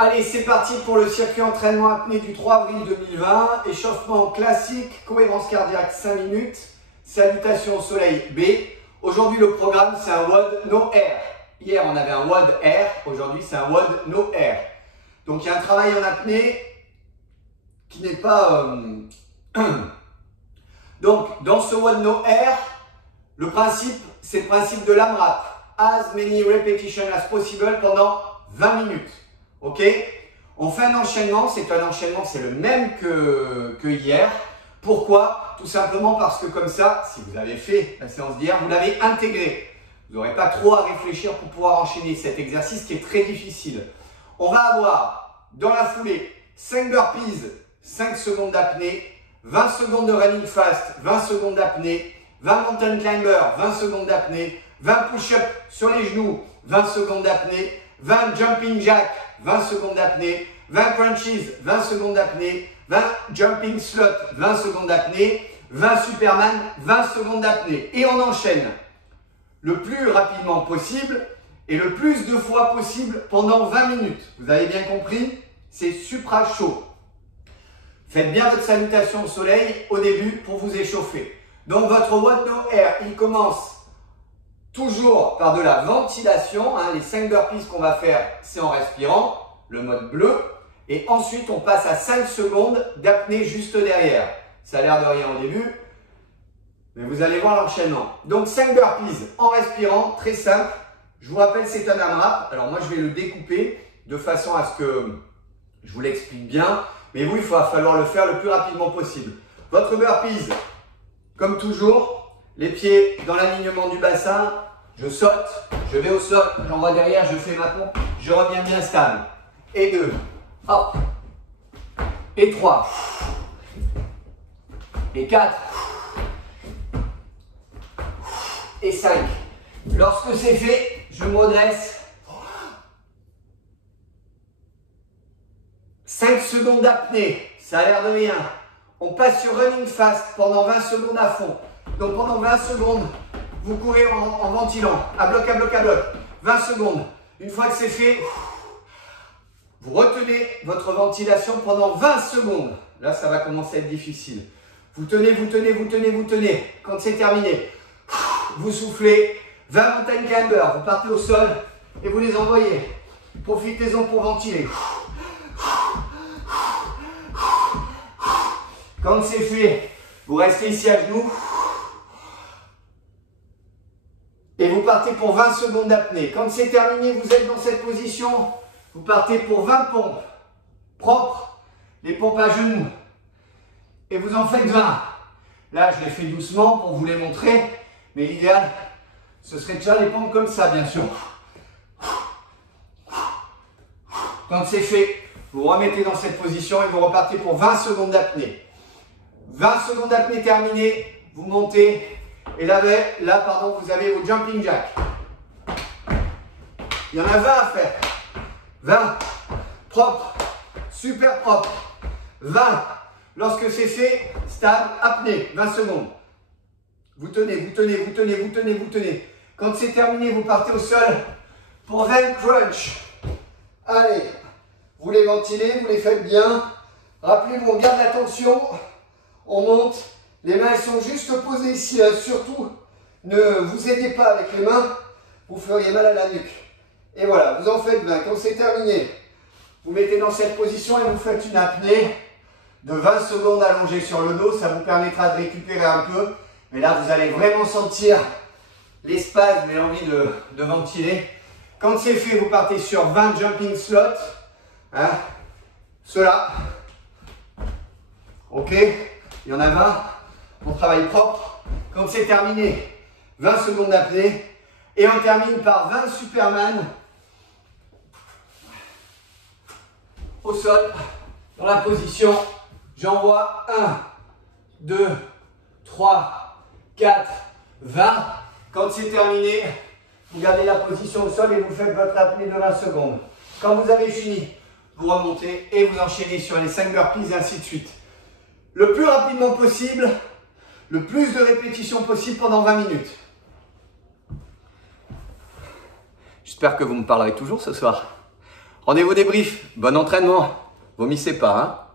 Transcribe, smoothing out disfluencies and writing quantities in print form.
Allez, c'est parti pour le circuit entraînement apnée du 3 avril 2020. Échauffement classique, cohérence cardiaque 5 minutes. Salutation au soleil B. Aujourd'hui, le programme, c'est un WOD No Air. Hier, on avait un WOD Air. Aujourd'hui, c'est un WOD No Air. Donc, il y a un travail en apnée qui n'est pas... Donc, dans ce WOD No Air, le principe, c'est le principe de l'AMRAP. As many repetitions as possible pendant 20 minutes. Ok? On fait un enchaînement, c'est le même que hier. Pourquoi? Tout simplement parce que comme ça, si vous avez fait la séance d'hier, vous l'avez intégré. Vous n'aurez pas trop à réfléchir pour pouvoir enchaîner cet exercice qui est très difficile. On va avoir dans la foulée 5 burpees, 5 secondes d'apnée, 20 secondes de running fast, 20 secondes d'apnée, 20 mountain climber, 20 secondes d'apnée, 20 push-ups sur les genoux, 20 secondes d'apnée, 20 jumping jack, 20 secondes d'apnée, 20 crunches, 20 secondes d'apnée, 20 jumping slot, 20 secondes d'apnée, 20 superman, 20 secondes d'apnée. Et on enchaîne le plus rapidement possible et le plus de fois possible pendant 20 minutes. Vous avez bien compris? C'est supra chaud. Faites bien votre salutation au soleil au début pour vous échauffer. Donc votre WOD No Air, il commence toujours par de la ventilation. Les 5 burpees qu'on va faire, c'est en respirant, le mode bleu. Et ensuite, on passe à 5 secondes d'apnée juste derrière. Ça a l'air de rien au début, mais vous allez voir l'enchaînement. Donc 5 burpees en respirant, très simple. Je vous rappelle, c'est un AMRAP. Alors moi, je vais le découper de façon à ce que je vous l'explique bien. Mais vous, il va falloir le faire le plus rapidement possible. Votre burpees, comme toujours, les pieds dans l'alignement du bassin. Je saute, je vais au sol, j'envoie derrière, je fais ma pompe, je reviens bien stable. Et 2, hop. Et 3. Et 4. Et 5. Lorsque c'est fait, je me redresse. 5 secondes d'apnée, ça a l'air de rien. On passe sur running fast pendant 20 secondes à fond. Donc pendant 20 secondes, vous courez en ventilant, à bloc, à bloc, à bloc. 20 secondes. Une fois que c'est fait, vous retenez votre ventilation pendant 20 secondes. Là, ça va commencer à être difficile. Vous tenez, vous tenez, vous tenez, vous tenez. Quand c'est terminé, vous soufflez. 20 mountain climber, vous partez au sol et vous les envoyez. Profitez-en pour ventiler. Quand c'est fait, vous restez ici à genoux. Et vous partez pour 20 secondes d'apnée. Quand c'est terminé, vous êtes dans cette position. Vous partez pour 20 pompes propres, les pompes à genoux. Et vous en faites 20. Là, je les fais doucement pour vous les montrer. Mais l'idéal, ce serait de faire les pompes comme ça, bien sûr. Quand c'est fait, vous remettez dans cette position et vous repartez pour 20 secondes d'apnée. 20 secondes d'apnée terminées, vous montez. Et là, vous avez vos jumping jack. Il y en a 20 à faire. 20, propre, super propre. 20, lorsque c'est fait, stable, apnée, 20 secondes. Vous tenez, vous tenez, vous tenez, vous tenez, vous tenez. Quand c'est terminé, vous partez au sol pour 20 crunch. Allez, vous les ventilez, vous les faites bien. Rappelez-vous, on garde la tension, on monte. Les mains elles sont juste posées ici, hein. Surtout, ne vous aidez pas avec les mains, vous feriez mal à la nuque. Et voilà, vous en faites 20. Quand c'est terminé, vous mettez dans cette position et vous faites une apnée de 20 secondes allongée sur le dos. Ça vous permettra de récupérer un peu. Mais là, vous allez vraiment sentir les spasmes et l'envie de ventiler. Quand c'est fait, vous partez sur 20 jumping slots. Hein, ceux-là. Ok, il y en a 20. On travaille propre. Quand c'est terminé, 20 secondes d'apnée. Et on termine par 20 superman au sol, dans la position. J'envoie 1, 2, 3, 4, 20. Quand c'est terminé, vous gardez la position au sol et vous faites votre apnée de 20 secondes. Quand vous avez fini, vous remontez et vous enchaînez sur les 5 burpees et ainsi de suite. Le plus rapidement possible, le plus de répétitions possible pendant 20 minutes. J'espère que vous me parlerez toujours ce soir. Rendez-vous débrief. Bon entraînement. Vomissez pas, hein.